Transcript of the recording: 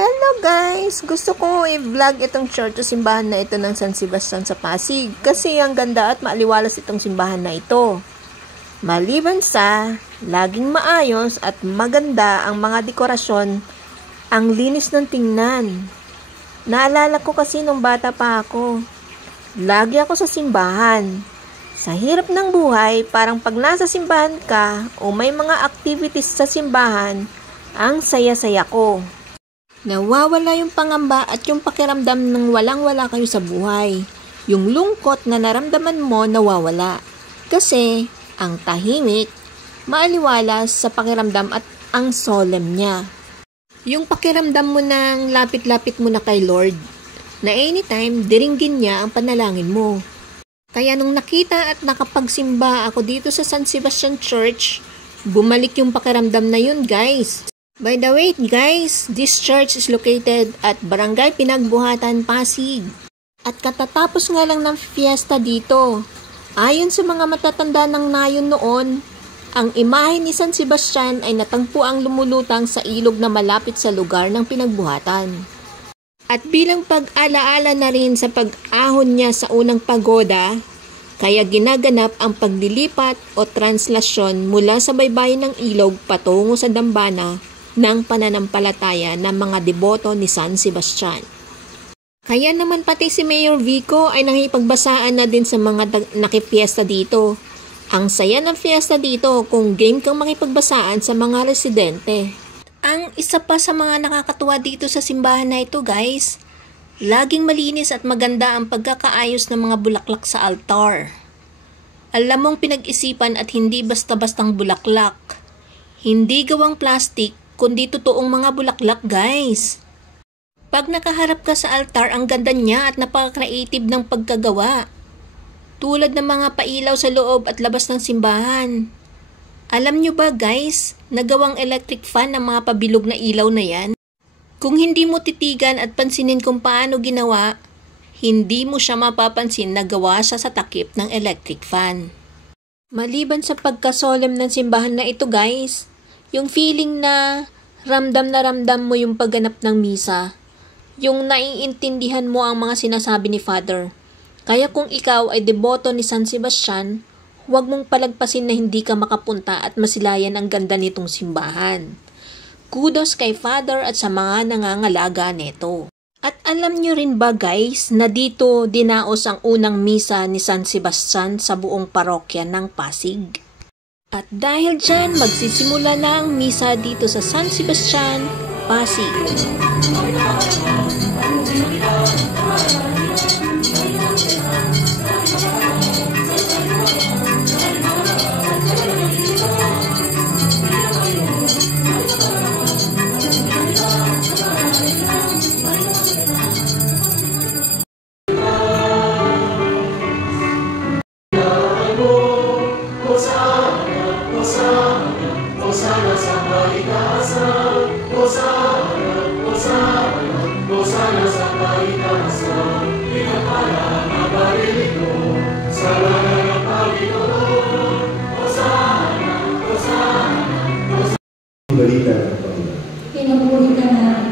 Hello guys! Gusto ko i-vlog itong church o simbahan na ito ng San Sebastian sa Pasig kasi ang ganda at maaliwalas itong simbahan na ito. Maliban sa laging maayos at maganda ang mga dekorasyon, ang linis ng tingnan. Naalala ko kasi nung bata pa ako, lagi ako sa simbahan. Sa hirap ng buhay, parang pag nasa simbahan ka o may mga activities sa simbahan, ang saya-saya ko. Nawawala yung pangamba at yung pakiramdam ng walang-wala kayo sa buhay. Yung lungkot na naramdaman mo nawawala. Kasi ang tahimik, maaliwalas sa pakiramdam at ang solemn niya. Yung pakiramdam mo ng lapit-lapit mo na kay Lord, na anytime diringgin niya ang panalangin mo. Kaya nung nakita at nakapagsimba ako dito sa San Sebastian Church, bumalik yung pakiramdam na yun guys. By the way guys, this church is located at Barangay Pinagbuhatan, Pasig. At katatapos nga lang ng fiesta dito. Ayon sa mga matatanda ng nayon noon, ang imahe ni San Sebastian ay natagpo ang lumulutang sa ilog na malapit sa lugar ng pinagbuhatan. At bilang pag-alaala na rin sa pag-ahon niya sa unang pagoda, kaya ginaganap ang paglilipat o translasyon mula sa baybayin ng ilog patungo sa dambana ng pananampalataya ng mga deboto ni San Sebastian. Kaya naman pati si Mayor Vico ay nakipagbasaan na din sa mga nakipiesta dito. Ang saya ng fiesta dito kung game kang makipagbasaan sa mga residente. Ang isa pa sa mga nakakatuwa dito sa simbahan na ito guys, laging malinis at maganda ang pagkakaayos ng mga bulaklak sa altar. Alam mong pinag-isipan at hindi basta-bastang bulaklak. Hindi gawang plastic, kundi totoong mga bulaklak guys. Pag nakaharap ka sa altar, ang ganda niya at napaka-creative ng pagkagawa. Tulad ng mga pailaw sa loob at labas ng simbahan. Alam nyo ba guys, nagawang electric fan ng mga pabilog na ilaw na yan? Kung hindi mo titigan at pansinin kung paano ginawa, hindi mo siya mapapansin na gawa siya sa takip ng electric fan. Maliban sa pagkasolemn ng simbahan na ito guys, yung feeling na ramdam mo yung pagganap ng misa, yung naiintindihan mo ang mga sinasabi ni Father. Kaya kung ikaw ay deboto ni San Sebastian, huwag mong palagpasin na hindi ka makapunta at masilayan ang ganda nitong simbahan. Kudos kay Father at sa mga nangangalaga nito. At alam nyo rin ba guys na dito dinaos ang unang misa ni San Sebastian sa buong parokya ng Pasig? At dahil dyan, magsisimula na ang misa dito sa San Sebastian, Pasig. Pinupuri ka na